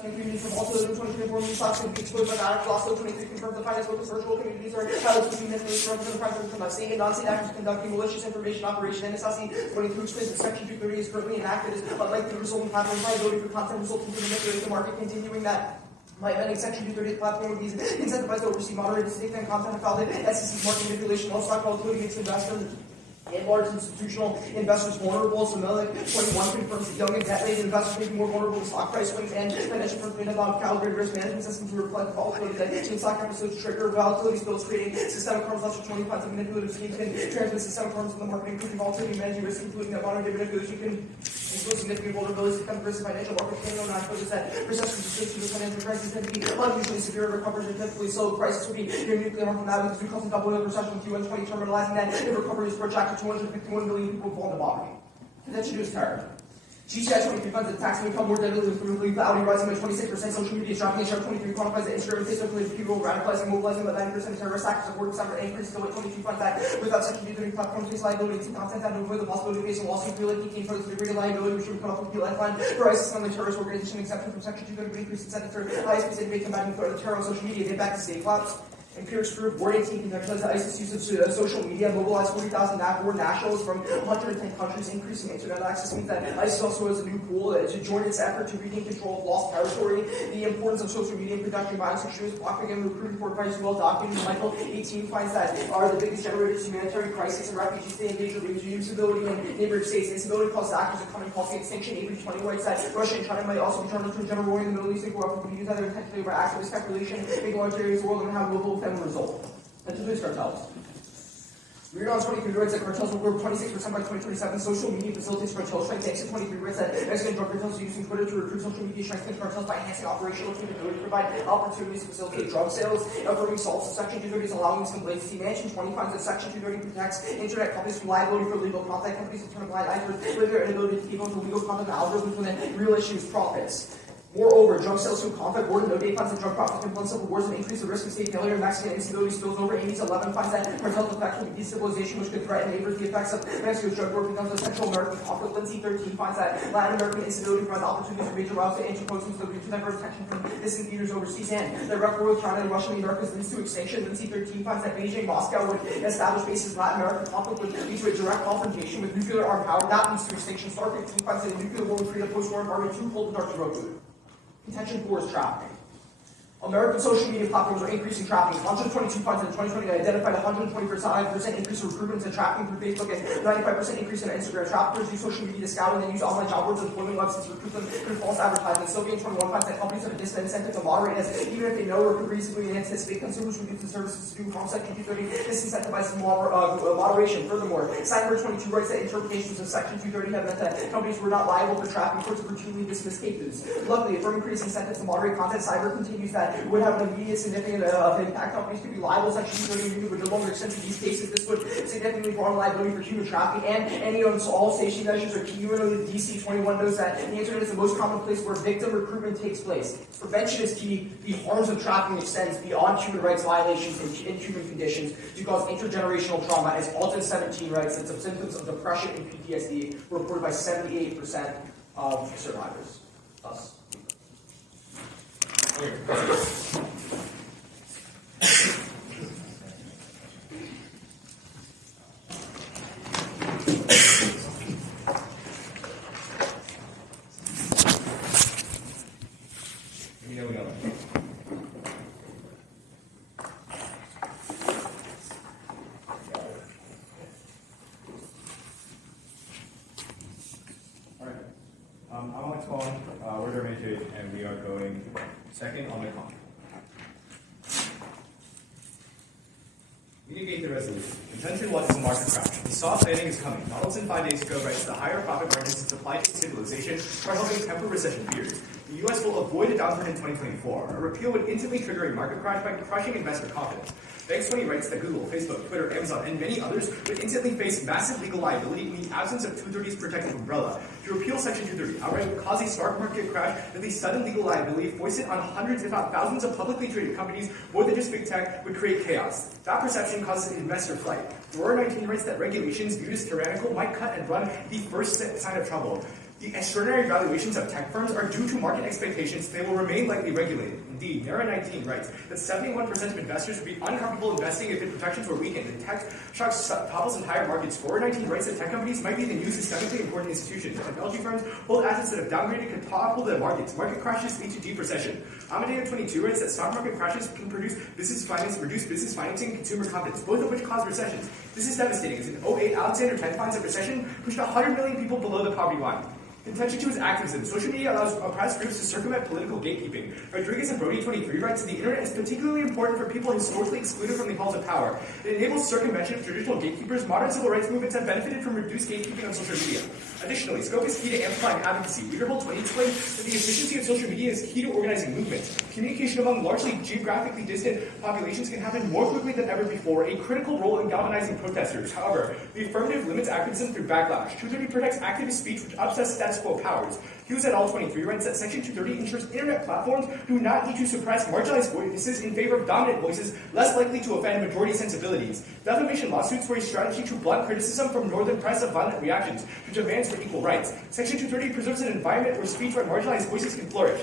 Communities from also 2024 new stocks can be exposed by that. Also 23 confirms the finance focused virtual communities are highly between information representing the private from state and non-state actors conducting malicious information operation. And NSSC 22 explains that Section 230 is currently enacted is unlikely to result in patent liability for content resulting from manipulating the market, continuing that by amending Section 230 platform would be incentivized to oversee moderated state and content of valid SEC's market manipulation, all stock volatility against investors and large institutional investors vulnerable. So like 21 confirms that young and debt-laden investors may be more vulnerable to stock price swings and financial firms about calibrated risk management systems to reflect volatility that in stock episodes trigger volatility spills, creating systemic harms. Up to 20 kinds of manipulative schemes can transmit systemic harms in the market, including volatility, managing risk, including that monetary manipulation can include significant vulnerabilities to become risk in financial markets. Can not notice that recessions associated with financial crises tend to be unusually severe. Recoveries are typically slow. Crisis would be nuclear harmful now because we cause a double recession in Q1 20, terminalizing that if recovery is protracted, 251 million people fall into poverty. Contention to is terror. GTI 23 funds that tax income more deadly through lethality, rising by 26%. Social media is dropping. HR 23 quantifies that Instagram and Facebook related people radicalizing, mobilizing by 90% of terrorist actors of work summer increases to 22 funds that without Section 230 platforms face liability to content that avoid the possibility of facing lawsuit, reelecting came further to degree of liability, which would come up with the lifeline for ISIS and the terrorist organization exception from Section 230 increase incentives for ISPs and combating the terror on social media, get back to state clouds. Empirics Group, Board 18 conducted the ISIS use of social media, mobilized 40,000 NAVWAR nationals from 110 countries, increasing internet access. Means that ISIS also has a new pool to join its effort to regain control of lost territory. The importance of social media in production violence extremists, blocking and recruiting for advice well documented. Michael 18 finds that are the biggest generators of humanitarian crisis and refugees stay engaged with regime instability in neighboring states. Instability causes actors of coming causing extinction. April 20 writes that Russia and China might also be turned into a general war in the Middle East and go up with use either intentionally or actively speculation, make large areas of the world and have global effect result. And to lose cartels. Reader on 23 writes that cartels will grow 26% by 2027. Social media facilitates cartel strength. Thanks to 23 writes that Mexican drug cartels are using Twitter to recruit social media strengthen cartels by enhancing operational capability to provide opportunities to facilitate drug sales. Affirming solves the Section 230 is allowing these complaints. The Mansion 20 finds that Section 230 protects internet companies from liability for illegal content. Companies that turn a blind eye with their inability to keep up with illegal content and algorithms when the real issue is profits. Moreover, drug sales through conflict, war, and no-date funds that drug profits can fund civil wars and increase the risk of state failure. Mexican instability spills over. Amy's 11 finds that cartels effect from destabilization, which could threaten neighbors. The effects of Mexico's drug war becomes a Central American conflict. Lindsay 13 finds that Latin American instability provides opportunities for major routes to anti-posts to divert attention from distant leaders overseas. And the direct war with China and Russia and the Americas leads to extinction. Lindsay 13 finds that Beijing, Moscow would establish bases in Latin American conflict would lead to a direct confrontation with nuclear armed power. That leads to extinction. Star 15 finds that a nuclear war would create a post-war environment too cold and dark to grow food. Contention 4 is trafficking. American social media platforms are increasing trafficking. 122 funds in 2020 identified 120% increase in recruitment and trafficking through Facebook and 95% increase in Instagram. Traffickers use social media to scout and then use online job boards and employment websites to recruit them through false advertisements. Sylvia 21 finds that companies have a disincentive to moderate as even if they know or could reasonably anticipate consumers would use the services to do harm. Section 230 disincentivizes moderation. Furthermore, Steinberg 22 writes that interpretations of Section 230 have meant that companies were not liable for trafficking courts of routinely dismissed cases. Luckily, affirming creates incentives to moderate content. Cyber continues that would have an immediate significant impact. Companies could be liable. Section 230 would no longer extend to these cases. This would significantly broaden liability for human trafficking and any of all safety measures are key. DC 21 knows that the internet is the most common place where victim recruitment takes place. Prevention is key. The harms of trafficking extends beyond human rights violations and inhuman conditions to cause intergenerational trauma, as Alton 17 writes that the symptoms of depression and PTSD were reported by 78% of survivors. Thus. I'm Alex Vaughn, we're Durham HH, and we are going second on the con. Mitigate the resolution. Contention 1 is a market crash. The soft landing is coming. Donaldson 5 days ago writes the higher profit margins and supply chain stabilization are helping temper recession fears. The U.S. will avoid a downturn in 2024. A repeal would instantly trigger a market crash by crushing investor confidence. Banks20 writes that Google, Facebook, Twitter, Amazon, and many others would instantly face massive legal liability in the absence of 230's protective umbrella. To repeal Section 230 outright would cause a stark market crash that the sudden legal liability foisted on hundreds, if not thousands, of publicly traded companies, more than just big tech, would create chaos. That perception causes investor flight. Roar 19 writes that regulations viewed as tyrannical might cut and run the first sign of trouble. The extraordinary valuations of tech firms are due to market expectations they will remain lightly regulated. Indeed, NARA19 writes that 71% of investors would be uncomfortable investing if the protections were weakened, and tech shock topples entire markets. 419 writes that tech companies might be the new systemically important institutions. Technology firms hold assets that have downgraded can topple the markets. Market crashes lead to deep recession. Amadeo22 writes that stock market crashes can produce business finance, reduce business financing, and consumer confidence, both of which cause recessions. This is devastating, as in 2008, Alexander 10 finds that recession pushed 100 million people below the poverty line. Contention to his activism. Social media allows oppressed groups to circumvent political gatekeeping. Rodriguez and Brody 23 writes that the internet is particularly important for people historically excluded from the halls of power. It enables circumvention of traditional gatekeepers. Modern civil rights movements have benefited from reduced gatekeeping on social media. Additionally, scope is key to amplifying advocacy. Leaderhold 20 explains that the efficiency of social media is key to organizing movements. Communication among largely geographically distant populations can happen more quickly than ever before, a critical role in galvanizing protesters. However, the affirmative limits activism through backlash. 230 protects activist speech, which upsets status quo powers. Hughes et al. 23 writes that Section 230 ensures internet platforms do not need to suppress marginalized voices in favor of dominant voices less likely to offend majority sensibilities. Defamation lawsuits were a strategy to blunt criticism from northern press of violent reactions to demands for equal rights. Section 230 preserves an environment where speech by marginalized voices can flourish.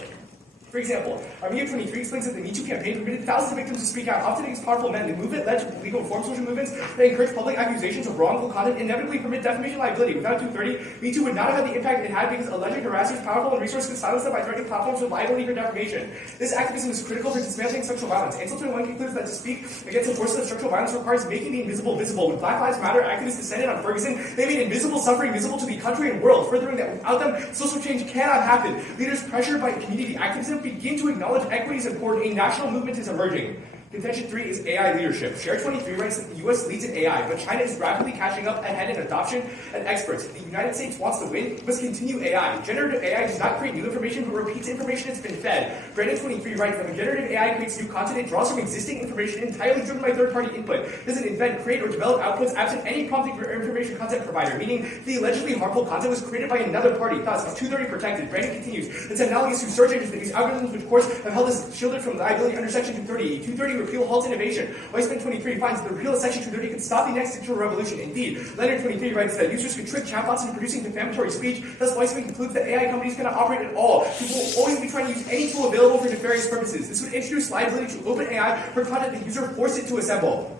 For example, Armenia 23 explains that the Me Too campaign permitted thousands of victims to speak out, often against powerful men. The movement led to legal reform social movements that encourage public accusations of wrongful conduct, inevitably permit defamation liability. Without 230, Me Too would not have had the impact it had because alleged harassers, powerful and resource could silence them by threatening platforms with liability for defamation. This activism is critical for dismantling sexual violence. Ansel 21 concludes that to speak against the forces of structural violence requires making the invisible visible. When Black Lives Matter activists descended on Ferguson, they made invisible suffering visible to the country and world, furthering that without them, social change cannot happen. Leaders pressured by community activism begin to acknowledge equity is important. A national movement is emerging. Contention 3 is AI leadership. Share 23 writes that the U.S. leads in AI, but China is rapidly catching up ahead in adoption and experts. If the United States wants to win, must continue AI. Generative AI does not create new information, but repeats information it's been fed. Brandon 23 writes that when generative AI creates new content, it draws from existing information entirely driven by third-party input. It doesn't invent, create, or develop outputs absent any prompting for information content provider, meaning the allegedly harmful content was created by another party. Thus, is 230 protected? Brandon continues, it's analogous to search engines that use algorithms which, of course, have held us shielded from liability under Section 230. 230 repeal halts innovation. Weissman 23 finds that the repeal of Section 230 could stop the next digital revolution. Indeed, Leonard 23 writes that users could trick chatbots into producing defamatory speech. Thus, Weissman concludes that AI companies cannot operate at all. People will always be trying to use any tool available for nefarious purposes. This would introduce liability to OpenAI for content the user forced it to assemble.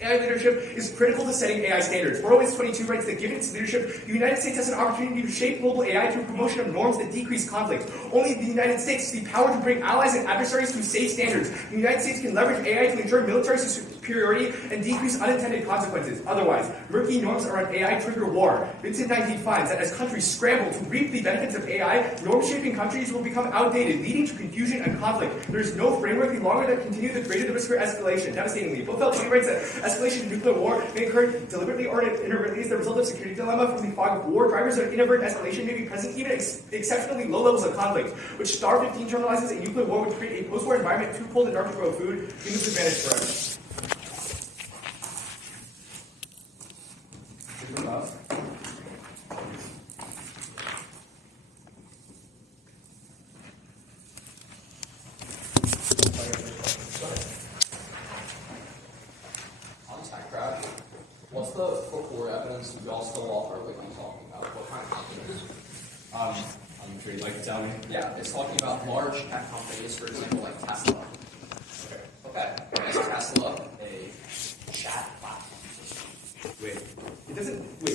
AI leadership is critical to setting AI standards. 40822 writes that given its leadership, the United States has an opportunity to shape global AI through promotion of norms that decrease conflict. Only the United States has the power to bring allies and adversaries to safe standards. The United States can leverage AI to ensure military superiority and decrease unintended consequences. Otherwise, murky norms around AI trigger war. Vincent 19 finds that as countries scramble to reap the benefits of AI, norm-shaping countries will become outdated, leading to confusion and conflict. There is no framework. The longer that continue, the greater the risk for escalation. Devastatingly, Bofeld writes that escalation of nuclear war may occur deliberately or inadvertently as the result of security dilemma from the fog of war. Drivers of inadvertent escalation may be present even at exceptionally low levels of conflict, which Star 15 terminalizes a nuclear war would create a post-war environment too cold and dark to grow food, humans advantage forever. What's the core evidence you all still offer that you're talking about? What kind of evidence? I'm sure you'd like to tell me. Yeah, it's talking about large tech companies, for example, like Tesla. Okay. Is Tesla a chat platform? Wait. It doesn't. Wait.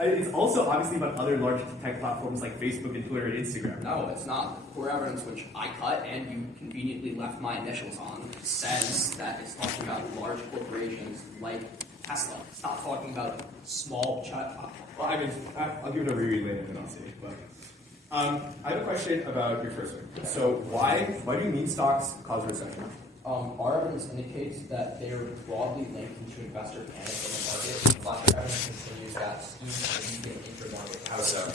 It's also obviously about other large tech platforms like Facebook and Twitter and Instagram. No, it's not. The core evidence, which I cut and you conveniently left my initials on, says that it's talking about large corporations like Tesla. It's not talking about small chat platforms. Well, I mean, I'll give it a reread later and I'll see. But I have a question about your first one. So why do meme stocks cause recession? Our evidence indicates that they are broadly linked into investor panic in the market. Flasher evidence continues that schemes are weakening intermarket. How so?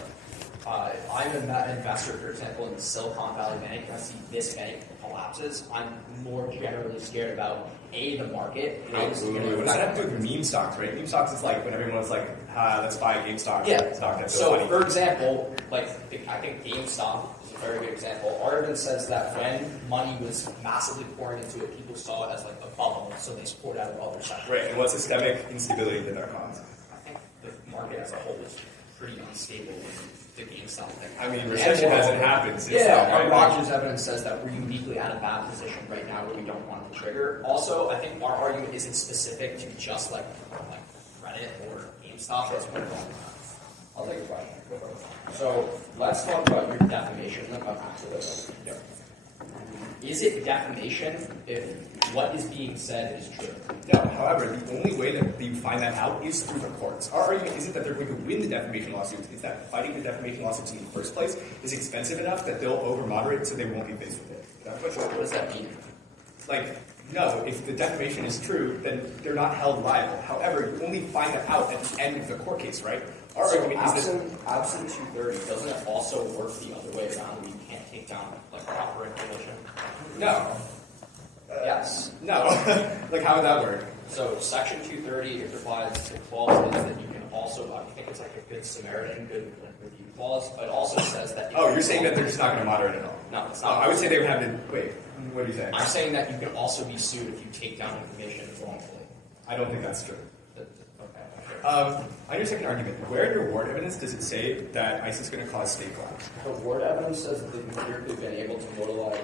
I'm an investor, for example, in the Silicon Valley Bank. I see this bank collapses. I'm more generally scared about the market. What does that have to do with meme stocks, right? Meme stocks is like when everyone's like, let's buy a GameStop stock. That's so funny. For example, like I think GameStop is a very good example. Our evidence says that when money was massively pouring into it, people saw it as like a bubble, so they poured out of other sectors. Right, and what systemic instability did that cause? I think the market as a whole is pretty unstable. the GameStop thing. I mean, recession hasn't happened since then, Yeah, right? Rogers' evidence says that we're uniquely at a bad position right now where we don't want to trigger. Also, I think our argument isn't specific to just like Reddit or GameStop. It's more I'll take a question. So let's talk about your defamation and then come back to this. Yep. Is it defamation if what is being said is true? No, however, the only way that you find that out is through the courts. Our argument isn't that they're going to win the defamation lawsuits, it's that fighting the defamation lawsuits in the first place is expensive enough that they'll over-moderate so they won't be faced with it. What does that mean? Like, no, if the defamation is true, then they're not held liable. However, you only find that out at the end of the court case, right? Our So argument is that absent 230, doesn't it also work the other way around where you can't take down like proper information? no. Yes. No. Like, how would that work? So section 230, it provides the clause is that you can also, I think it's like a good Samaritan, good review clause, but it also says that. Oh, you're saying that they're just not going to moderate at all? No, it's Oh, not. I would say they would have to, wait, what do you say? I'm saying that you can also be sued if you take down information wrongfully. I don't think that's true. Okay. On your second argument, where in your ward evidence does it say that ICE is going to cause state collapse? The ward evidence says that they've clearly been able to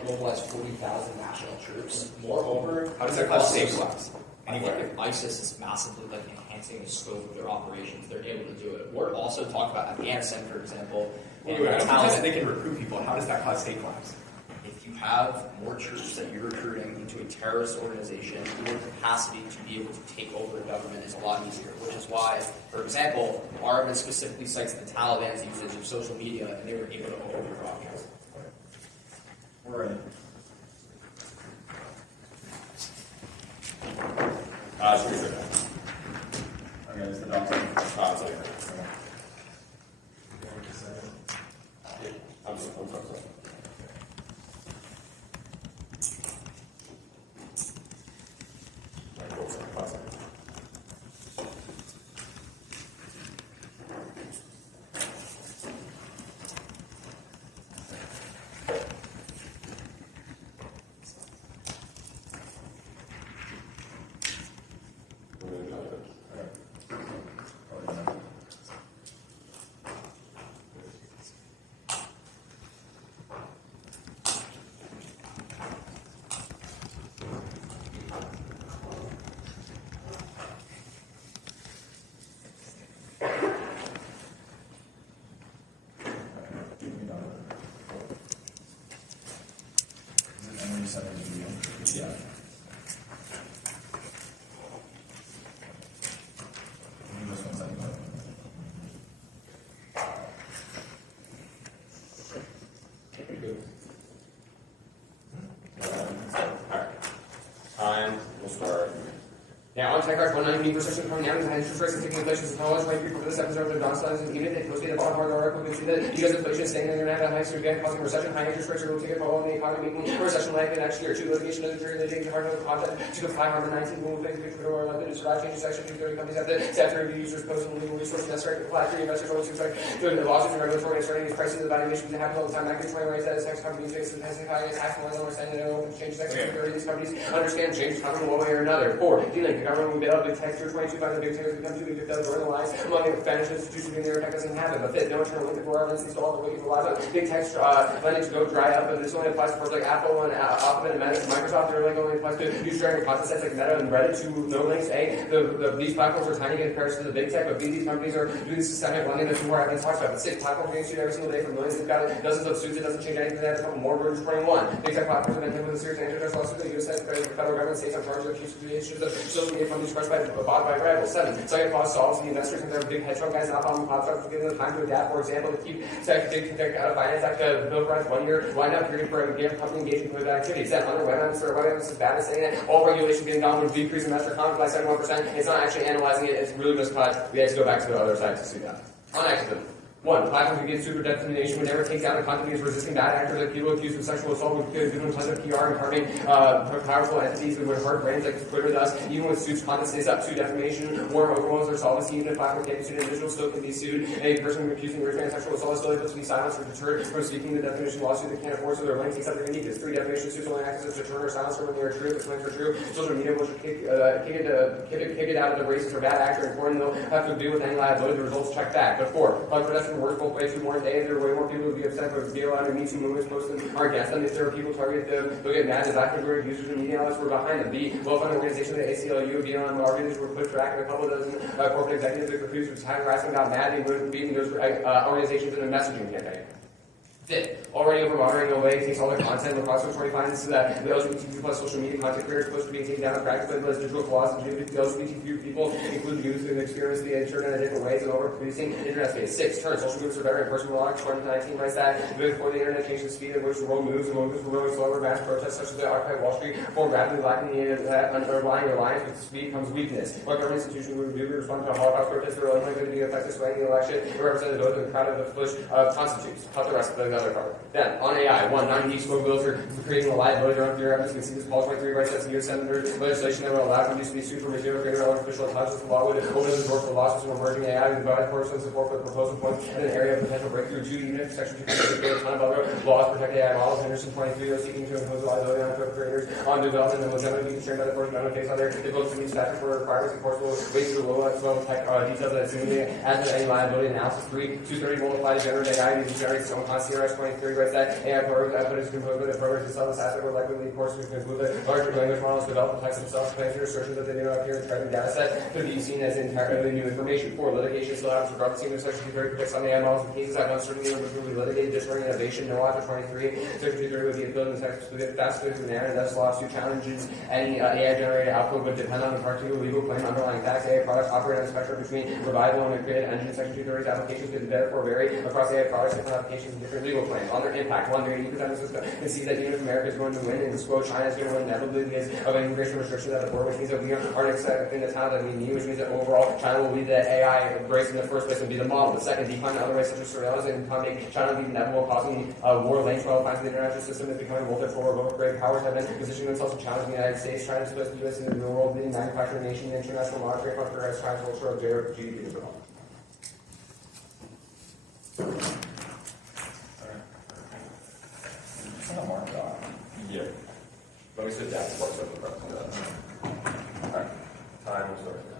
mobilize 40,000 national troops. Moreover, How does that cause state collapse? I think Anywhere. if ISIS is massively like enhancing the scope of their operations, they're able to do it. Ward also talked about Afghanistan, for example. Wait, and I don't how think that they can recruit people. How does that cause state collapse? if you have more troops that you're recruiting into a terrorist organization, your capacity to be able to take over a government is a lot easier, which is why, for example, our evidence specifically cites the Taliban's usage of social media, and they were able to overthrow projects. Right. Okay, is the doctor? I'm sorry. I'm sorry. Yeah. Time will start. Now, on Techcraft 119% from now, the interest rates are taking inflation as knowledge, like people for this episode of Don's even if they posted a bottom part of the article, you can see that because inflation is staying in the net at high speed again, causing recession, high interest rates are going to take a toll on the economy, making a recession likely next year. 2 litigation is during the days of hard content, 2 to 519 will face big federal likely to survive changes section 230 companies have to review users post and legal resources necessary to apply for investors always expect doing the lawsuits and regulatory and starting these prices and evaluations that happen all the time. That gets 20 ways that tax companies face the testing high tax and understanding that open change section 230. These companies understand change coming one way or another. 4. Dealing the government will be able to tax your 22 by the big takers become too big to fail to organize among the financial institutions in their tech doesn't happen. But no internal link before evidence installed the way for lots of big tech lending to go dry up, and this only applies to firms like Apple and Alphabet and Microsoft. It only applies to user sharing content sets like Meta and Reddit to no links. These platforms are tiny in comparison to the big tech, but these companies are doing systemic lending that's more evidence talks about. But 6 platforms getting sued every single day for millions. They've got dozens of suits. It doesn't change anything. They have a couple more. We're just 21. Big tech platforms have been hit with a serious antitrust lawsuit. The U.S. federal government states on charges of issues of social media companies crushed by bought by rivals. 7. Second cause solves the investors and their big hedge fund guys not following pop stocks to give them the time to adapt. For example, to keep big tech out of finance act bill price 1 year wind up period for a company engaging with activities. Then under web evidence is bad at saying that all regulations being done would decrease investor confidence by 71%. It's not actually analyzing it. It's really just caught. We have to go back to the other side to see that. On accident. 1. Platforms against super defamation would never take down a company as resisting bad actors like people accused of sexual assault would give them tons of PR and harming powerful entities that would hurt brands like Twitter does. Even with suits, content stays up to defamation or overwhelms their solvency. Even if platform can't be sued, individuals still can be sued. A person accusing rich man of sexual assault is still able to be silenced or deterred from speaking the defamation lawsuit they can't afford, so their links except they're unique. 3. Defamation suits only act as a deterrent or silencer when they are true. If the claims are true, social media will kick it out of the races for bad actor. Important though, have to deal with any liability. The results check back. But 4. Like for recession works both ways. More days, there are way more people who be upset but be allowed to meet some movements, post them, are against them. If there are people target them, they'll get mad. The vast majority of users and media outlets were behind them. The well-funded organization, the ACLU, Beyond Marketers were pushed back, and a couple dozen corporate executives that refused to time harassment got mad. They were beating those organizations in a messaging campaign. Fifth, already over moderating away takes all their content. Lacrosse 2025 is that the LGBTQ plus social media content creators supposed to be taken down and practically as digital flaws and LGBTQ people, including youth who experience the internet in different ways and overproducing internet space. 6, turn social groups are better in person relax. 2019 writes that before the internet changed the speed at which the world moves, and moves were moving slower. Mass protests such as the Occupy Wall Street form rapidly lacking the underlying reliance with speed comes weakness. What government institution would do to respond to a Holocaust protest that are unlikely to be effective swaying the election and represent the vote of the crowd of the push constitutes. Cut the rest of the other part. Then, on AI, 1, 90 smoke bills for creating a liability around fear evidence. You can see this Paul 23 rights that U.S. Senator legislation that would allow companies to be sued for material created or artificial intelligence. The law would open the door for lawsuits from emerging AI and provide partisan support for the proposal points in an area of potential breakthrough. 2, even if Section 2 a ton of other laws protect AI models. Henderson 23 those seeking to impose liability on code creators on development and legitimately be constrained by the First Amendment face on their difficult to meet statute for requirements enforceable ways to low level tech details that seemingly add to any liability analysis. 3, 230 will apply to generative AI. These generates its own CRS 23 writes that AI programs that is composed by the programs themselves asset would likely lead courses to conclude that larger language models develop the text themselves, claims or assertions that they do not appear in the training data set could be seen as entirely new information. 4, litigation still happens regardless of Section 230 predicts on AI models in cases that uncertainty would be litigated, destroying innovation. No after 23. Section 230 would be appealed in the text fast through manner, and thus lawsuit challenges any AI generated output would depend on the particular legal claim underlying facts. AI products operate on a spectrum between revival and a created engine. Section 230's applications could therefore vary across AI products, different applications, and different legal claims. On their impact, 1, 80% can see that even if America is going to win and quote China is going to win inevitably because of immigration restrictions at the border, which means that we aren't accepting the talent that we need, which means that overall China will lead the AI race in the first place and be the model. The second, decline other ways such as surveillance and make China be inevitable, causing war lanes for all kinds of the international system is becoming multi-polar. Both great powers have been positioning themselves to challenge the United States. China is supposed to be the U.S. in the world leading manufacturing nation, the International Monetary Fund for China's culture of their GDP development. Yeah. Let me sit down. What's up with Alright. Time will start now.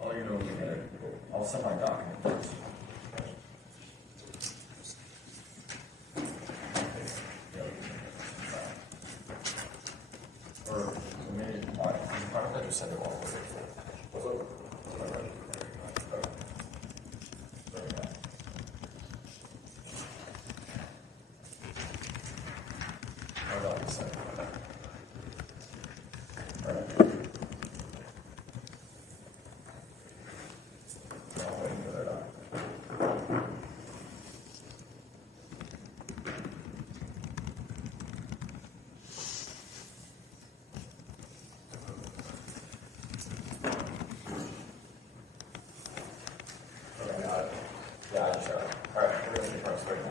All you're doing is getting I'll send my document first. Or maybe I just send it all over. What's up? Yeah, I just got it. All right, we're going to take our straight now.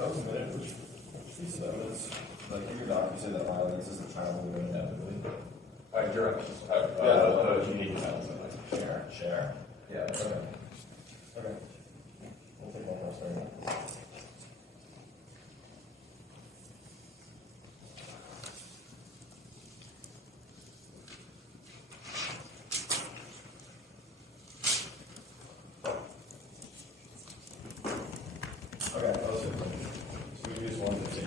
That was a minute, which piece of evidence, like in your doc, you said that violence is the child will win inevitably. You're right. You need to share. Yeah, okay. Okay. We'll take one more second. Okay, that was it. So we use 115.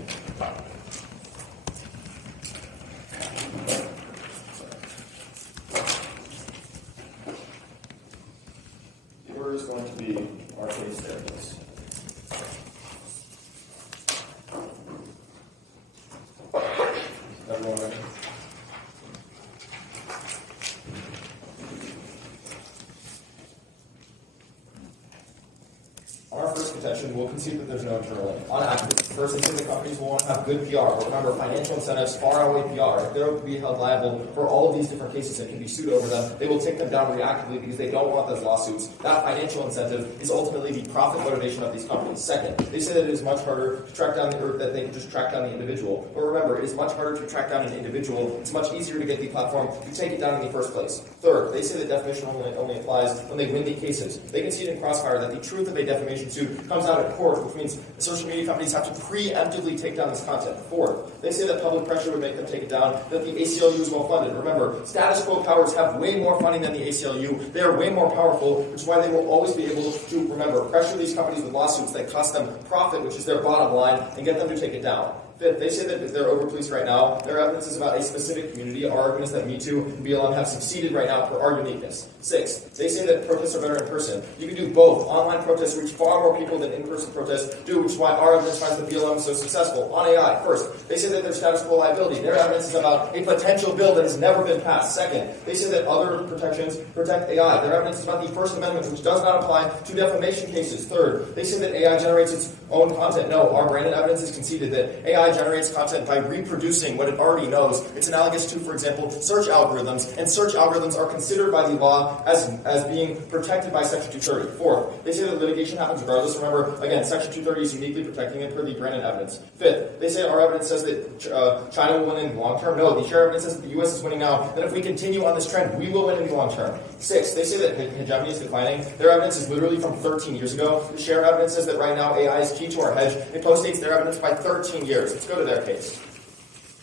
The order is going to be our case therapist. Everyone ready? On our first contention, we'll concede that there's no internal link. On average, first, they say the companies will have good PR, but remember, financial incentives far outweigh PR. If they'll be held liable for all of these different cases and can be sued over them, they will take them down reactively because they don't want those lawsuits. That financial incentive is ultimately the profit motivation of these companies. Second, they say that it is much harder to track down or that they can just track down the individual. But remember, it is much harder to track down an individual. It's much easier to get the platform to take it down in the first place. Third, they say that defamation only applies when they win the cases. They concede in Crossfire that the truth of a defamation suit comes out at court, which means social media companies have to preemptively take down this content. Fourth, they say that public pressure would make them take it down, that the ACLU is well funded. Remember, status quo powers have way more funding than the ACLU. They are way more powerful, which is why they will always be able to, remember, pressure these companies with lawsuits that cost them profit, which is their bottom line, and get them to take it down. Fifth, they say that they're over-policed right now. Their evidence is about a specific community. Our argument is that Me Too and BLM have succeeded right now for our uniqueness. Sixth, they say that protests are better in person. You can do both. Online protests reach far more people than in-person protests do, which is why our evidence finds that BLM is so successful. On AI, first, they say that there's status quo liability. Their evidence is about a potential bill that has never been passed. Second, they say that other protections protect AI. Their evidence is about the First Amendment, which does not apply to defamation cases. Third, they say that AI generates its own content. No, our branded evidence has conceded that AI generates content by reproducing what it already knows. It's analogous to, for example, search algorithms, and search algorithms are considered by the law as being protected by Section 230. Fourth, they say that litigation happens regardless. Remember, again, Section 230 is uniquely protecting it per the branded evidence. Fifth, they say our evidence says that China will win in the long term. No, the share evidence says that the U.S. is winning now, that if we continue on this trend, we will win in the long term. Sixth, they say that hegemony is declining. Their evidence is literally from 13 years ago. The share evidence says that right now AI is key to our hedge. It postdates their evidence by 13 years. Let's go to their case.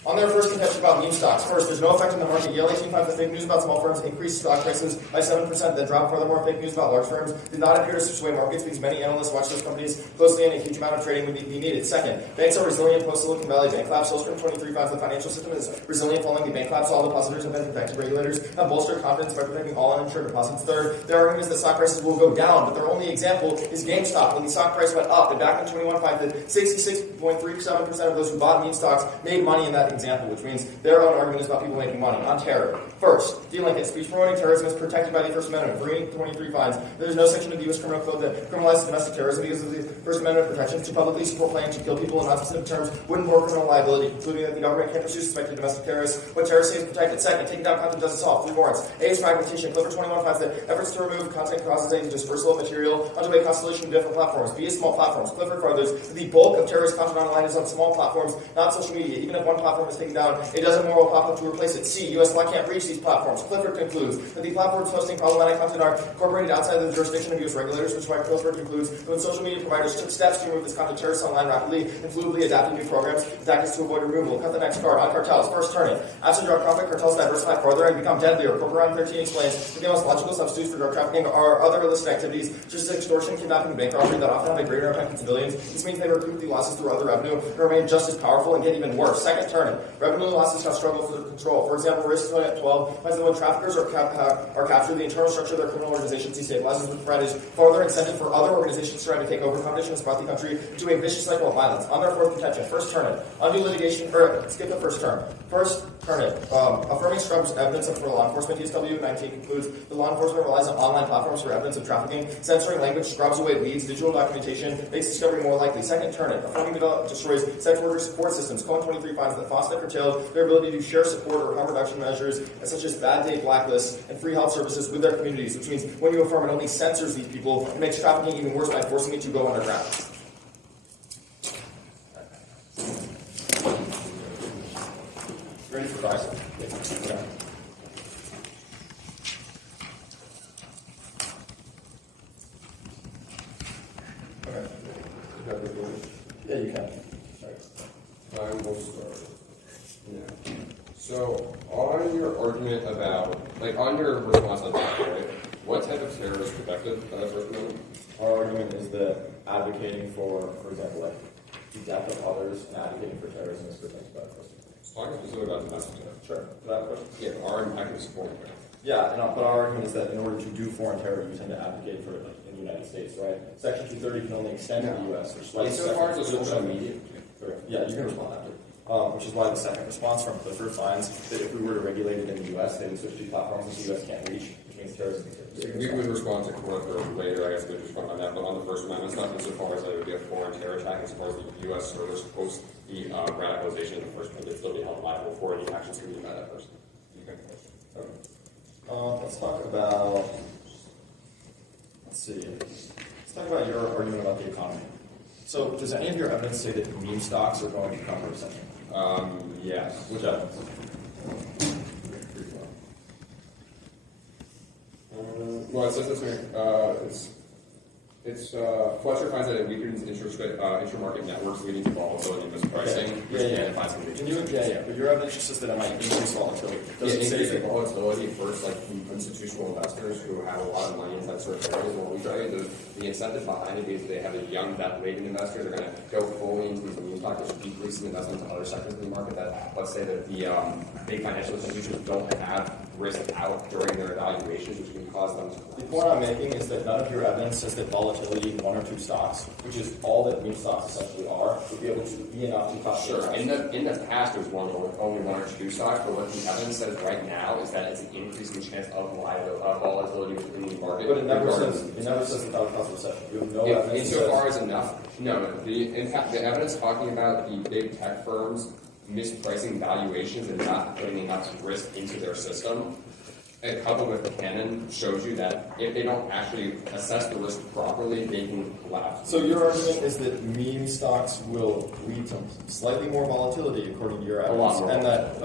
On their first contention about meme stocks, first, there's no effect on the market. Yale 18 finds that fake news about small firms increased stock prices by 7%, then dropped. Furthermore, fake news about large firms did not appear to sway markets because many analysts watch those companies closely and a huge amount of trading would be needed. Second, banks are resilient post-Silicon Valley bank collapse. Solstrom 23 finds the financial system is resilient following the bank collapse. All depositors have been protected. Regulators have bolstered confidence by protecting all uninsured deposits. Third, their argument is that stock prices will go down, but their only example is GameStop. When the stock price went up, and back in 21 finds that 66.37% of those who bought meme stocks made money in that example, which means their own argument is about people making money on terror. First, de-linking speech promoting terrorism is protected by the First Amendment. 23 finds there is no section of the U.S. criminal code that criminalizes domestic terrorism because of the First Amendment protections. To publicly support plans to kill people in non-specific terms would involve criminal liability, including that the government can't pursue suspected domestic terrorists. What terrorists say is protected. Second, taking down content doesn't solve. 3 warrants. A is fragmentation. Clifford 21 finds that efforts to remove content causes a dispersal of material onto a constellation of different platforms. B is small platforms. Clifford furthers that the bulk of terrorist content online is on small platforms, not social media. Even if one platform is taken down, it doesn't more will pop up to replace it. C, U.S. law can't reach these platforms. Clifford concludes that the platforms hosting problematic content are incorporated outside of the jurisdiction of U.S. regulators, which is why Clifford concludes that when social media providers took steps to remove this content, terrorists online rapidly and fluidly adapted new programs, the tactics to avoid removal. Cut the next card. On cartels. First, turning. Absent drug traffic, cartels diversify further and become deadlier. Corporate 13 explains that the most logical substitutes for drug trafficking are other illicit activities, such as extortion, kidnapping, and bank robbery that often have a greater impact on civilians. This means they recoup the losses through other revenue and remain just as powerful and get even worse. Second, turning. Revenue losses have struggled for control. For example, Risk at 12 finds that when traffickers are captured, the internal structure of their criminal organizations destabilizes, which provides further incentive for other organizations trying to take over. Competition has brought the country into a vicious cycle of violence. On their fourth contention, first turn it. Undue litigation, or skip the first term. First, turn it. Affirming scrubs evidence for law enforcement. TSW 19 concludes that law enforcement relies on online platforms for evidence of trafficking. Censoring language scrubs away leads. Digital documentation makes discovery more likely. Second, turn it. Affirming destroys sex worker support systems. Cohen 23 finds that FOSTA curtailed their ability to share support or harm reduction measures such as bad day blacklists and free health services with their communities, which means when you affirm, it only censors these people and makes trafficking even worse by forcing it to go underground. Ready for advice? Yeah. I will start. Yeah. So, on your argument about, like, on your response on that, right, what type of terror is protected by the First Amendment? Our argument is that advocating for example, like the death of others and advocating for terrorism is protected by the First Amendment. Talking specifically about domestic terror. Sure. Could I have a question? Yeah, our active support terror. Yeah, but our argument is that in order to do foreign terror, you tend to advocate for it, like in the United States, right? Section 230 can only extend to the U.S., which is why So far as the social media. Yeah, you can respond after. Which is why the second response from Clifford finds that if we were to regulate it in the U.S., they would switch to platforms that the U.S. can't reach, which means terrorism. We would respond to Clifford later, I guess we would respond on that, but on the First Amendment, it's not insofar as that it would be a foreign terror attack, as far as the U.S. servers post the radicalization in the first place, they'd still be held liable for any actions committed by that person. Okay. Let's talk about, let's talk about your argument about the economy. So, does any of your evidence say that meme stocks are going to come to recession? Yes. Which evidence? Well, it says this way. Fletcher finds that it weakens intra-market networks, leading to volatility and mispricing. But your evidence just says that it might increase volatility. Increasing volatility first, like from institutional investors who have a lot of money inside certain areas. What we tell you, the incentive behind it is they have a young, debt-laden investors are going to go fully into these meme stocks, which decreasing investment to other sectors of the market. That let's say that the big financial institutions don't have risk out during their evaluations, which can cause them to. The point I'm making is that none of your evidence says that volatility in one or two stocks, which is all that meme stocks essentially are, would be able to be enough to cause. Sure. In the past, there's only one or two stocks, but what the evidence says right now is that it's an increasing chance of volatility within the market. But it never says that that would cause a recession. You have no evidence. Insofar as enough, no. The evidence talking about the big tech firms mispricing valuations and not putting enough risk into their system, and coupled with the canon, shows you that if they don't actually assess the risk properly, they can collapse. So your argument is that meme stocks will lead to slightly more volatility, according to your evidence, a lot more. And that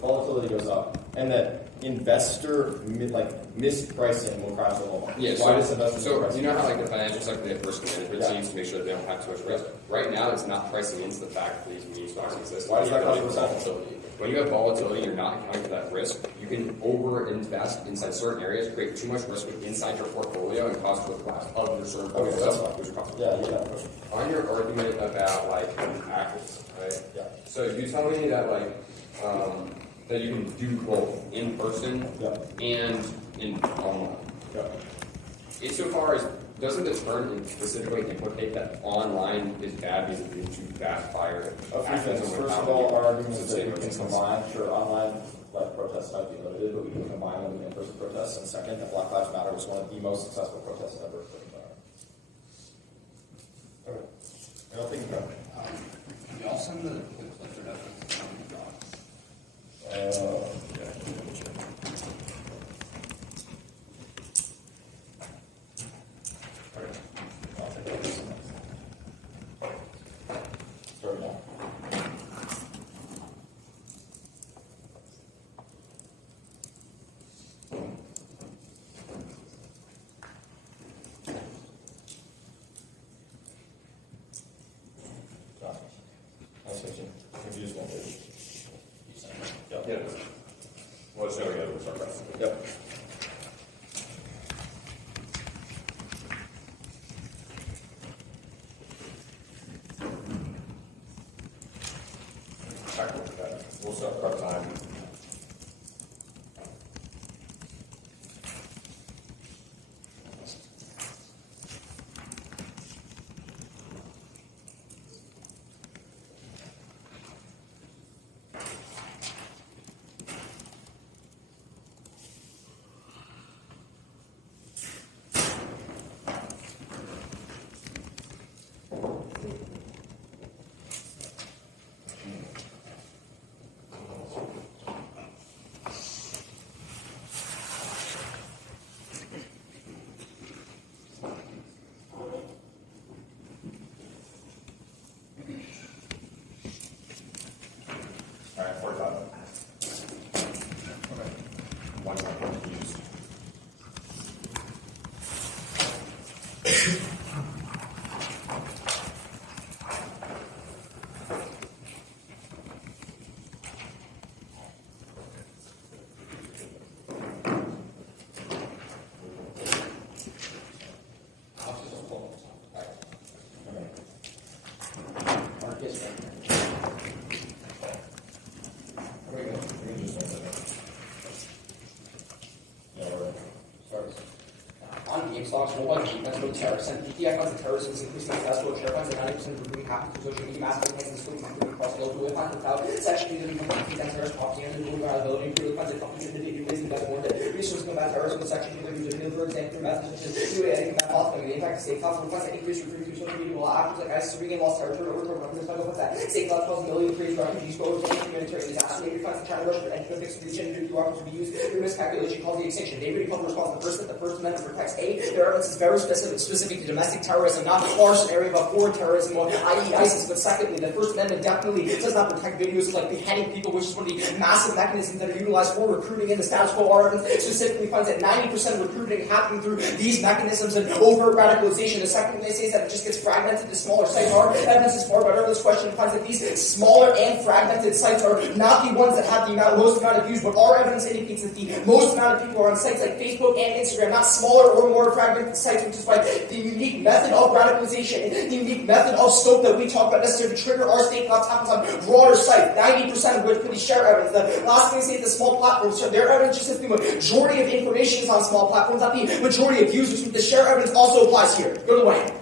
volatility goes up, and that investor mispricing will crash a little more. Yeah, Why does investor so you know how like the financial sector, they have risk management teams to make sure that they don't have too much risk. Right now, it's not pricing into the fact that these meme stocks exist. Why does that cause volatility? When you have volatility, you're not accounting for that risk. You can over-invest inside certain areas, create too much risk inside your portfolio, and cause to a collapse of your certain portfolio. That's fine. Yeah, you got a question. On your argument about like actors, right? Yeah. So you tell me that that you can do both in person and in online. Yeah. Insofar as doesn't the term specifically implicate that online is bad because it leads to fast fire? A few things. First of all, our argument is that we can combine, online protests might be limited, but we can combine them with in-person protests. And second, that Black Lives Matter was one of the most successful protests ever put in power. Okay. I don't think about it. You all send the Clifford evidence on the doc. Start now. That's 15. If you just want to. Yeah. Well, it's no, yeah, we'll start. Yep. We'll start prep time. Yes, sir. There we go. Give me just 1 second. Yeah, we're sorry. On GameStop, mobile defense for terrorists, and PTI funds of terrorism is increasing successful share funds and 90% of recruiting happens through social media, massive enhancing the schools marketing across the local impact of cloud. Section B, the defense terrorist propaganda, and reliability, purely funds and companies intimidating ways and better more that resources combat terrorism. Section B, the use of for example, methods such as UAE and combat policy, the impact of state clouds, and funds that increase recruiting through social media will actors like ISIS to regain lost territory or weapons and funds that state clouds cause millions of creates refugees, go over humanitarian disaster, maybe funds to China, Russia, and to fix the region, and weapons to be used through miscalculation, causing extinction. David becomes responsible for the First Amendment protects A. Their evidence is very specific to domestic terrorism, not the large area of foreign terrorism, i.e. ISIS. But secondly, the First Amendment definitely does not protect videos of like beheading people, which is one of the massive mechanisms that are utilized for recruiting in the status quo. Our evidence specifically finds that 90% of recruiting happening through these mechanisms and overt radicalization. The second thing they say is that it just gets fragmented to smaller sites. Our evidence is far better. This question finds that these smaller and fragmented sites are not the ones that have the most amount of views, but our evidence indicates that the most amount of people are on sites like Facebook and Instagram, not smaller or more fragmented sites, which is why the unique method of radicalization and the unique method of scope that we talk about necessarily to trigger our state collapse happens on broader sites, 90% of which could be share evidence. The last thing they say is the small platforms, so their evidence just says the majority of information is on small platforms, not the majority of users. The share evidence also applies here. Go to the WAN.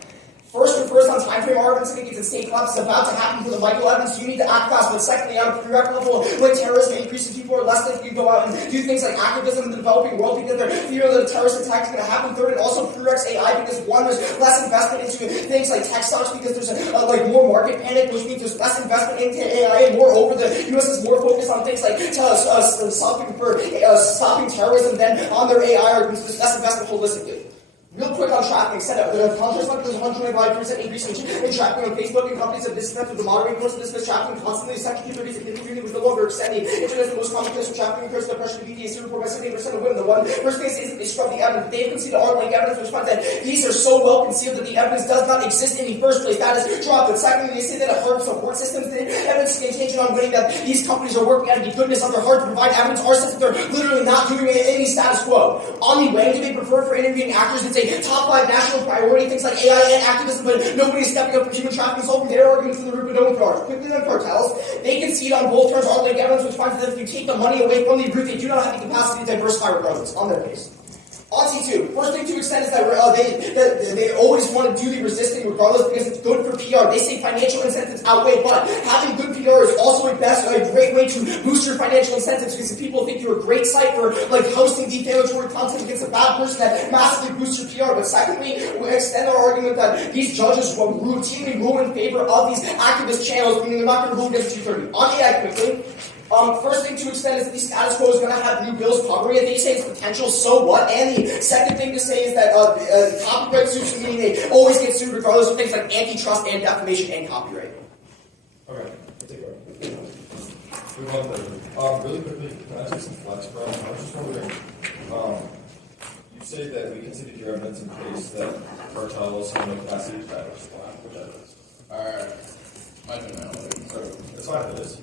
First refers on time frame. Our evidence indicates that state collapse is about to happen for the micro evidence. You need to act fast. But secondly, on a prerequisite level, when terrorism increases, people are less likely to go out and do things like activism in the developing world because they're fear that a terrorist attack is going to happen. Third, it also prereqs AI because one, there's less investment into things like tech stocks because there's like more market panic, which means there's less investment into AI, and moreover, the U.S. is more focused on things like stopping terrorism than on their AI arguments. There's less investment holistically. Real quick on trafficking setup. The contrast market is 125% increase in trafficking on Facebook, and companies have disconnected with the moderating force of this trafficking constantly. Section 230 is continuing with no longer extending. Internet is the most common place for trafficking occurs. The pressure to BDA report by 78% of women. The one first thing is they scrub the evidence. They've conceded R-link evidence, which finds that these are so well concealed that the evidence does not exist in the first place. That is dropped. But secondly, they say that a hard support systems, the evidence is contingent on winning that these companies are working out of the goodness of their heart to provide evidence. Our systems are literally not doing any status quo. On the way, do they prefer for interviewing actors and say top 5 national priority, things like AI and activism, but nobody is stepping up for human trafficking, solving their arguments for the root of no charge. Quickly on cartels, they concede on both terms R-link evidence, which finds that if you take the money away from the root, they do not have the capacity to diversify regardless on their case. On C2, first thing to extend is that they always want to do the resisting regardless because it's good for PR. They say financial incentives outweigh, but having good PR is also a great way to boost your financial incentives because if people think you're a great site for like hosting defamatory content against a bad person, that massively boosts your PR. But secondly, we extend our argument that these judges will routinely rule in favor of these activist channels, meaning they're not going to rule against 230. On AI quickly. First thing to extend is that the status quo is going to have new bills covering it. They say it's potential, so what? And the second thing to say is that copyright suits, meaning they always get sued regardless of things like antitrust and defamation and copyright. Okay, take it. Move on further. Really quickly, can I ask you some flex, bro? I was just wondering, you say that we considered your evidence in case that cartels have no capacity to establish which evidence? Alright. Might have been my own. So, it's fine if it is.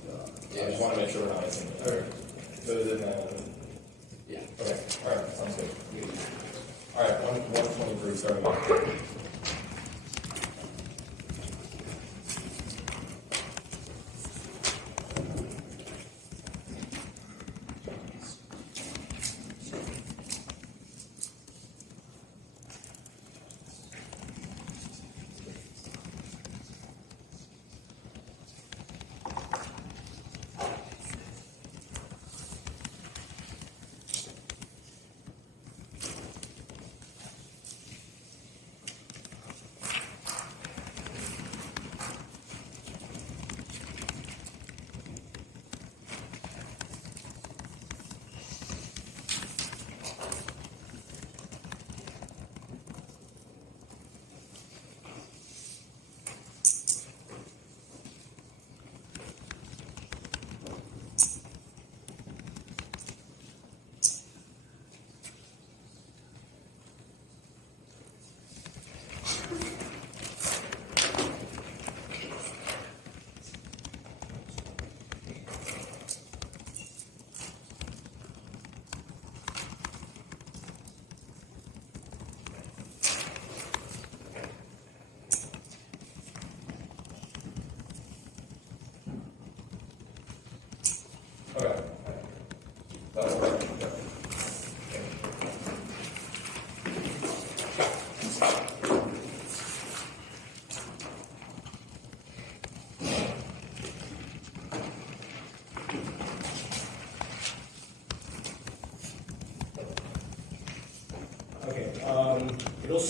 Yeah. I just want to make sure we're not missing it. Okay. So is it Yeah. Okay. Alright, sounds good. Alright, 123 starting off.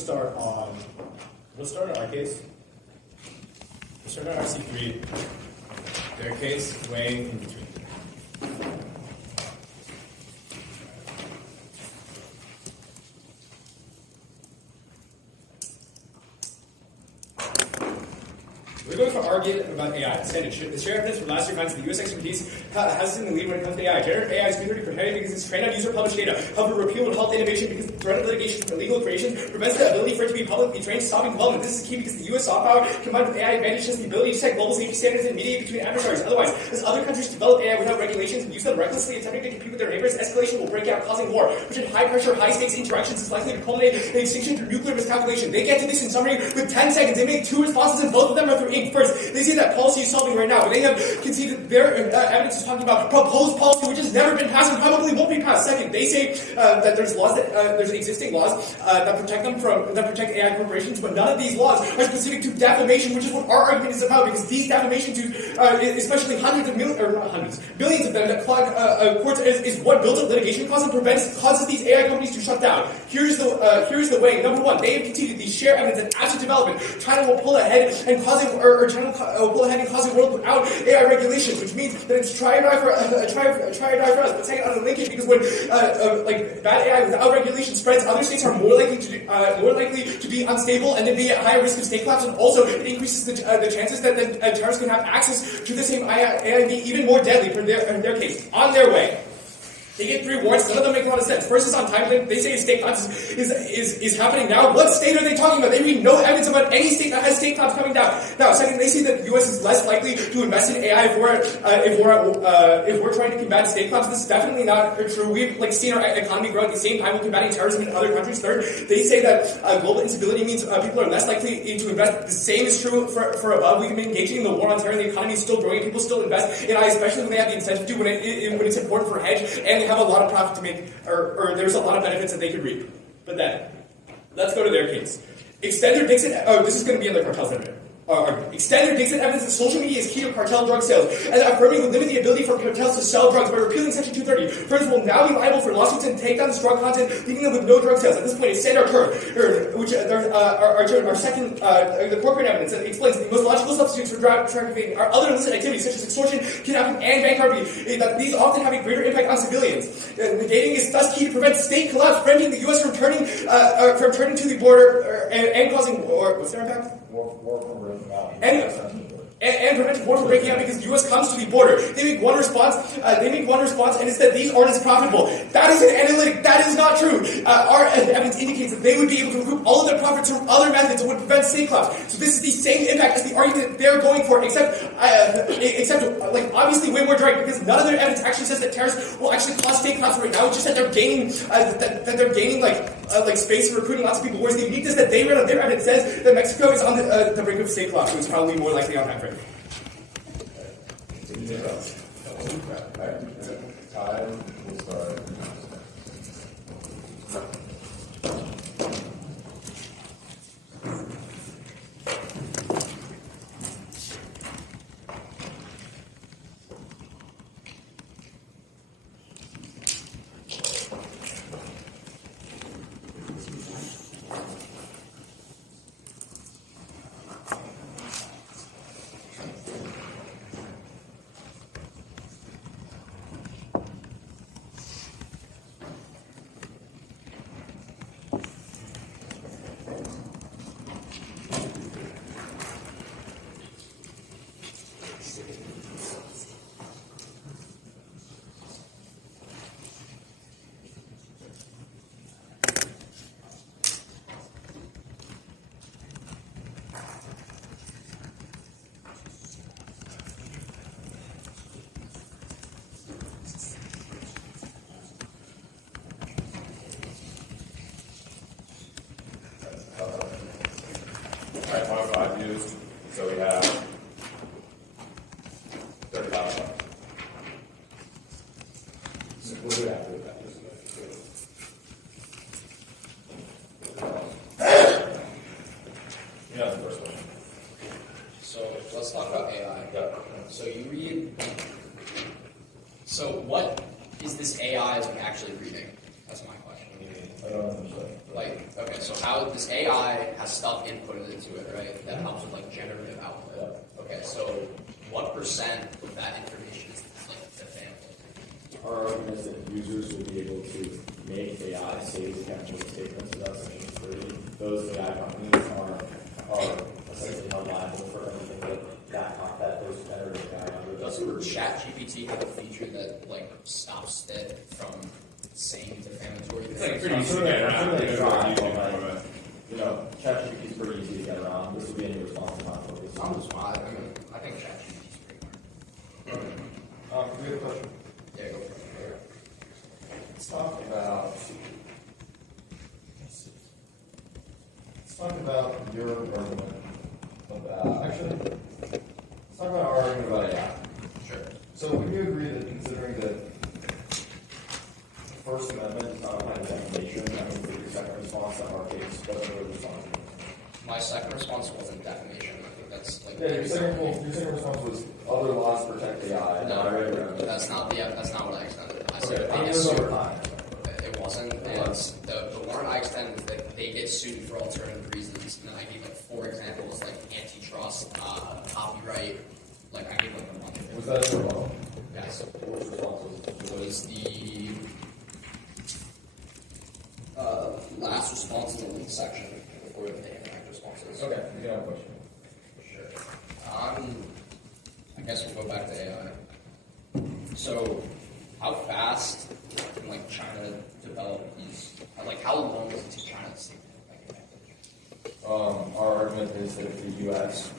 start on our case. We'll start on RC3. Their case, weighing in between. We're going for argument about AI. Standard. The share evidence from last year finds the U.S. expertise has us in the lead when it comes to AI. Generative AI is clearly prohibited because it's trained on user-published data. However, repeal would halt innovation because the threat of litigation from illegal creation prevents the ability for it to be publicly trained, stopping development. This is key because the U.S. soft power combined with AI advantage has the ability to set global safety standards and mediate between adversaries. Otherwise, as other countries develop AI without regulations and use them recklessly, attempting to compete with their neighbors, escalation will break out, causing war, which in high-pressure, high-stakes interactions is likely to culminate in extinction through nuclear miscalculation. They get to this in summary with 10 seconds. They make 2 responses, and both of them are through ink. First, they say that policy is solving right now, but they have conceded their evidence is talking about proposed policy which has never been passed and probably won't be passed. Second, they say that there's laws that there's existing laws that protect AI corporations, but none of these laws are specific to defamation, which is what our argument is about. Because these defamation suits, especially billions of them that clog courts, is what builds up litigation costs and causes these AI companies to shut down. Here's the way. Number one, they have conceded these share evidence that as a development, China will pull ahead and causing world without AI regulations, which means that it's try or die for us. But second, on the linkage, because when bad AI without regulation spreads, other states are more likely to be unstable and then be at higher risk of state collapse, and also it increases the chances that terrorists can have access to the same AI and be even more deadly for their case. On their way. They get 3 warrants, none of them make a lot of sense. First is on timeline. They say state collapse is happening now. What state are they talking about? They read no evidence about any state that has state collapse coming down. Now, second, they say that the U.S. is less likely to invest in AI if we're trying to combat state collapse. This is definitely not true. We've seen our economy grow at the same time while combating terrorism in other countries. Third, they say that global instability means people are less likely to invest. The same is true for above. We've been engaging in the war on terror, and the economy is still growing. People still invest in AI, especially when they have the incentive to, when it's important for a hedge, and they have a lot of profit to make, or there's a lot of benefits that they could reap. But then, let's go to their case. Extend their Dixon. This is going to be in the cartels argument. Extend their Dixon evidence that social media is key to cartel drug sales, and affirming would limit the ability for cartels to sell drugs by repealing Section 230. Firms will now be liable for lawsuits and take down this drug content, leaving them with no drug sales. At this point, extend our term, which our second, the corporate evidence that explains that the most logical substitutes for drug trafficking are other illicit activities such as extortion, kidnapping, and bank robbery. That these often have a greater impact on civilians. Negating is thus key to prevent state collapse, preventing the U.S. from turning to the border and causing war. What's their impact? And prevent war from breaking out because the U.S. comes to the border. They make one response, and it's that these aren't as profitable. That is an analytic. That is not true. Our evidence indicates that they would be able to recoup all of their profits from other methods that would prevent state collapse. So this is the same impact as the argument that they're going for, except obviously way more direct, because none of their evidence actually says that terrorists will actually cause state collapse right now. It's just that they're gaining space and recruiting lots of people. Whereas the uniqueness that they read of their evidence says that Mexico is on the brink of state collapse, so it's probably more likely on that frame. Time will start. I've used, so we have 30,000. So we'll do that. Yeah, the first one. So let's talk about AI. Yeah. So you read. So what is this AI as we actually reading? That's my question. I don't understand. Like, okay, so how this AI has stuff inputted into it, right? That helps with like generative output. Yeah. Okay, so what percent of that information is like the family? Our argument is that users will be able to make AI save potential statements without Section 30. Those AI companies are essentially held liable for anything that those generative AI numbers. Doesn't ChatGPT have a feature that like stops it from saying defamatory things? It's like pretty easy to get around. You know, ChatGPT is pretty easy to get around. This will be any response to not focus. I think ChatGPT is pretty hard. We have a question. Yeah, go for it. Let's talk about your argument about, actually, let's talk about our argument about AI. Sure. So would you agree that considering that the First Amendment is not a kind of defamation, that means that your second response to our case doesn't really respond to it? My second response wasn't defamation. I think that's like Yeah, your second response was other laws protect AI. no, that's not what I extended. I said Okay, they it get was sued. over time. It wasn't. And the warrant I extended was that they get sued for alternative reasons. And then I gave like 4 examples, like antitrust, copyright. Like I gave like a month. Was that your law? Yes. What was response? Was the last response in the link section before the indirect responses. Okay, you have a question. Sure. I guess we'll go back to AI. So, how fast can like China develop these? Like, how long does it take China to see Our argument is that if the U.S.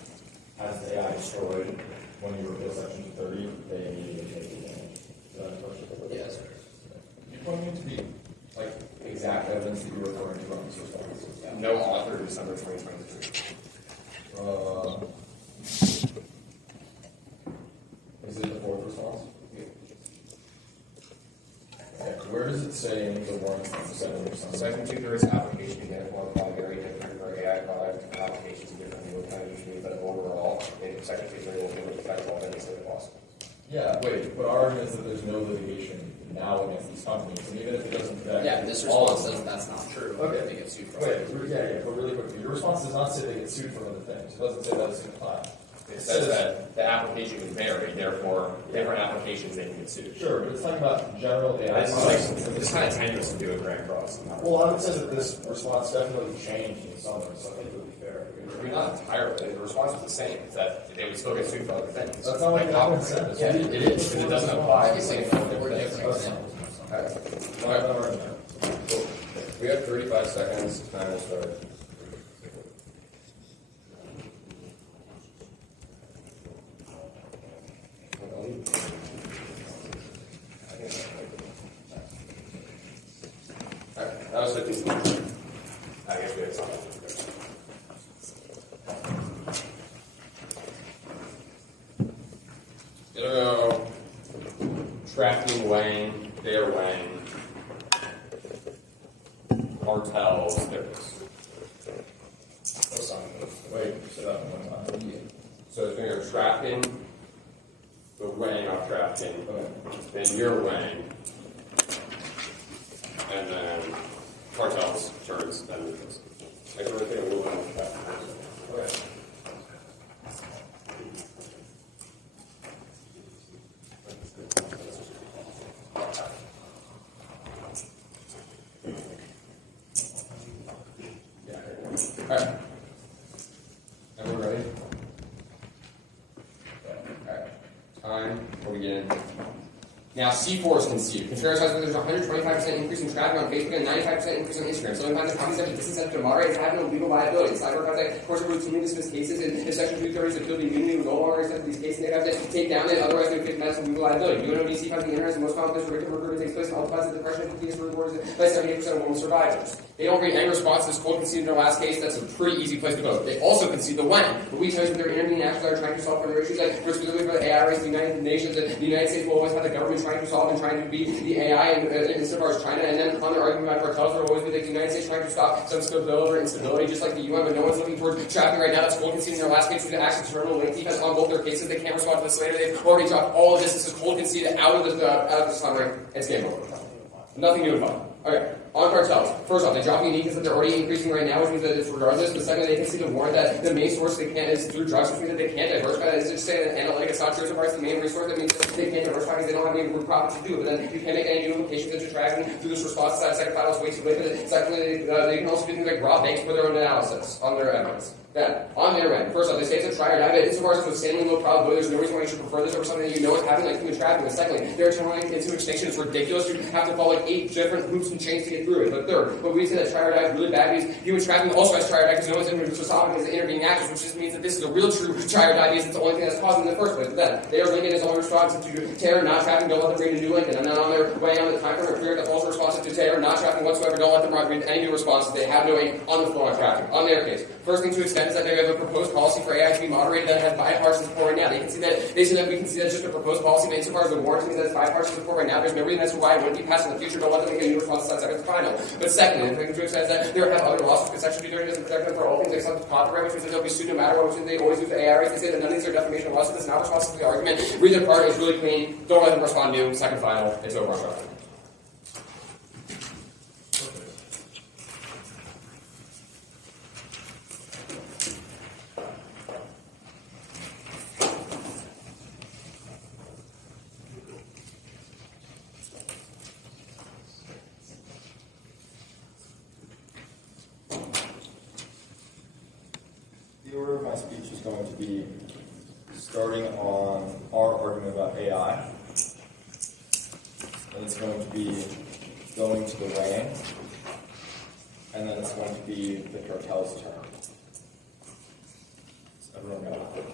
has the AI destroyed when you repeal Section 30, they immediately take advantage. Is that a question? Yes. You point me to be like exact evidence that you're referring to on these responses. No author, December 2023. Is it the 4th response? Okay. Where does it say in the warrant section? Section 230 application began to apply very different for AI product applications and different legal kind of issues, but overall, Section 230 will be able to protect all business and laws. Yeah, wait, but our argument is that there's no litigation now against these companies, and even if it doesn't protect Yeah, this all response of says them. that's not true. Okay. They get sued for Wait, but really quickly, your response does not say they get sued for other things. It doesn't say that it's in the plan. It says that the application can vary, therefore, different applications they can get sued. Sure, but it's talking about general AI. It's kind of tenuous to do a grand cross. Well, I would say that this response definitely changed in some way, so I think it would be fair. I mean, not entirely. The response is the same. It's that they would still get sued for other things. That's not what the government said. Yeah, it is, but it doesn't apply. It's like 4 different examples. We have 35 seconds. Time will start. Alright, that was 15 seconds. I guess we have something. Gonna go trafficking, weighing, data weighing, cartels, there's. Wait, say that one more time. So it's going to go trafficking, the weighing of trafficking, then your weighing, and then cartels, turns, then repeals. I can really take a little bit of that. Okay. Alright. Everyone ready? Alright. Time, we'll begin. Now, C4 is conceived. Conspiracy says that there's a 125% increase in traffic on Facebook and 95% increase on Instagram. So, sometimes the companies have a disincentive to moderate and have no legal liability. Cyber crimes, of course, routinely dismiss cases, and if Section 230 is appealed, the immunity will no longer extend to these cases. They have to take down it, otherwise they would face massive legal liability. UNODC finds the internet is the most common place where victim recruitment takes place, and all the of depression and completeness reports by 78% of women survivors. They don't bring any response to this cold conceded in their last case. That's a pretty easy place to go. They also concede the when. But we tell you that their intervening actions are trying to solve further issues, like specifically for the AI race, the United Nations, and the United States will always have the government trying to solve and trying to be the AI insofar as China, and then on their argument about cartels, there will always be like the United States trying to stop some stability or instability, just like the UN, but no one's looking towards trafficking right now. That's cold conceding in their last case due to actions terminal link defense on both their cases. They can't respond to this later. They've already dropped all of this. This is cold conceded out of the summary. It's game over. Nothing new about it. Okay, on cartels. First off, they drop unique is that they're already increasing right now, which means that it's regardless. But second, they can see the warrant that the main source they can't is through drugs, which means that they can't diversify. It's just saying that analytic it's not true so far as the main resource. That means that they can't diversify because they don't have any profit to do it. But then you can't make any new implications into tracking through this response to that second file is way too late. But secondly, they can also do things like rob banks for their own analysis on their evidence. Then, on their end, first off, they say it's a try or die, but insofar as it's insanely low probability, there's no reason why you should prefer this over something that you know is happening, like human trafficking. And secondly, they're turning into extinction. It's ridiculous. You have to follow like 8 different hoops and chains to get through it. But third, when we say that try or die is really bad, because human trafficking also has try or die because no one's responsible as the intervening actors, which just means that this is a real true try or die because it's the only thing that's causing it in the first place. But then, they are linking as only responsive to terror, not trafficking, don't let them read a new Lincoln. And then on their way on the time frame, clear that's also responsive to terror, not trafficking whatsoever, don't let them read any new responses. They have no ink on the floor on trafficking. On their case, first thing to extend is that they have a proposed policy for AI to be moderated that has bipartisan support right now. They say that we can see that's just a proposed policy, but insofar as the warrant means that it's bipartisan support right now, there's no reason as to why it wouldn't be passed in the future. Don't let them make a new response to that final. But secondly, the thing to extend is that there have other lawsuits because Section 230 doesn't protect them for all things except copyright, which means that they'll be sued no matter what, which means they always use the AI rights. They say that none of these are defamation lawsuits. It's not responsive to the argument. Read their part, it's really clean. Don't let them respond new. Second final, it's over on traffic. The order of my speech is going to be starting on our argument about AI, and it's going to be going to the weighing, and then it's going to be the cartel's turn. So everyone got it?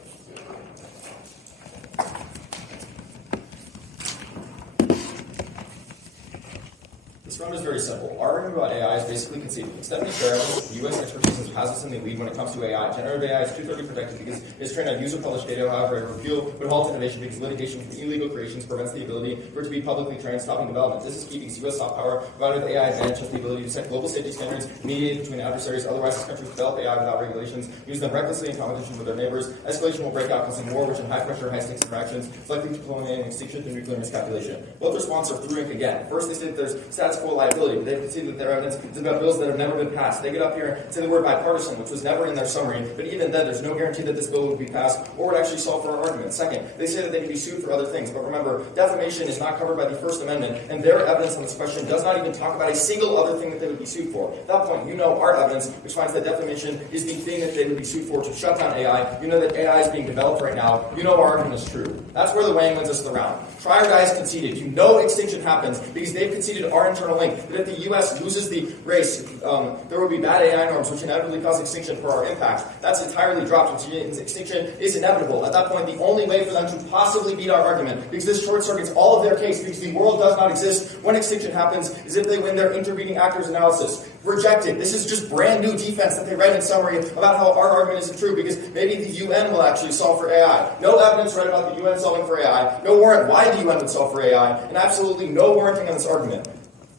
This round is very simple. Our argument about AI is basically conceded. Stephanie Fairless, the U.S. expertise has us in the lead when it comes to AI. Generative AI is 230 protected because it's trained on user-published data. However, a repeal would halt innovation because litigation from illegal creations prevents the ability for it to be publicly trained, stopping development. This is key because U.S. soft power provided with AI advantage has the ability to set global safety standards mediated between adversaries. Otherwise, this country develop AI without regulations, use them recklessly in competition with their neighbors. Escalation will break out, causing war, which in high-pressure, high-stakes interactions is likely to culminate in extinction through nuclear miscalculation. Both responses are through ink again. First, they say that there's status quo liability, but they concede that their evidence is about bills that have never been passed. They get up here and say the word bipartisan, which was never in their summary, but even then, there's no guarantee that this bill would be passed or would actually solve for our argument. Second, they say that they can be sued for other things, but remember, defamation is not covered by the First Amendment, and their evidence on this question does not even talk about a single other thing that they would be sued for. At that point, you know our evidence, which finds that defamation is the thing that they would be sued for to shut down AI. You know that AI is being developed right now. You know our argument is true. That's where the weighing wins us the round. Try or die is conceded. You know extinction happens because they've conceded our internal link. That if the U.S. loses the race, there will be bad AI norms which inevitably cause extinction for our impact. That's entirely dropped, which means extinction is inevitable. At that point, the only way for them to possibly beat our argument, because this short circuits all of their case, because the world does not exist when extinction happens, is if they win their intervening actors analysis. Rejected. This is just brand new defense that they write in summary about how our argument isn't true, because maybe the UN will actually solve for AI. No evidence right about the UN solving for AI. No warrant why the UN would solve for AI, and absolutely no warranting on this argument.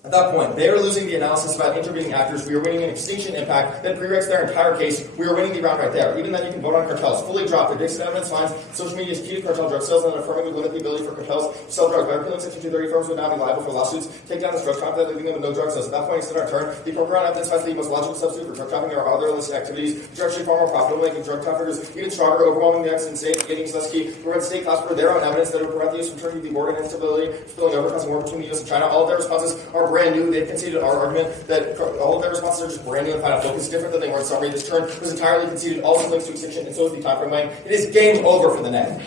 At that point, they are losing the analysis about intervening actors. We are winning an extinction impact that prereqs their entire case. We are winning the round right there. Even then, you can vote on cartels. Fully dropped. The Dixon evidence finds social media is key to cartel drug sales, and Affirmative would limit the ability for cartels to sell drugs. By repealing Section 230, firms would now be liable for lawsuits. Take down this drug trafficking, leaving them with no drug sales. At that point, it's in our turn. The appropriate evidence finds the most logical substitute for drug trafficking or other illicit activities, which are actually far more profitable, making drug traffickers even stronger, overwhelming the accident state, getting less key. Prevent state class for their own evidence that would prevent the use from turning the border and instability, spilling over, causing war between the U.S. and China. All of their responses are brand new. They've conceded our argument that all of their responses are just brand new and final focus, different than they were in summary. This turn was entirely conceded, also links to extinction, and so is the time frame weighing. It is game over for the net.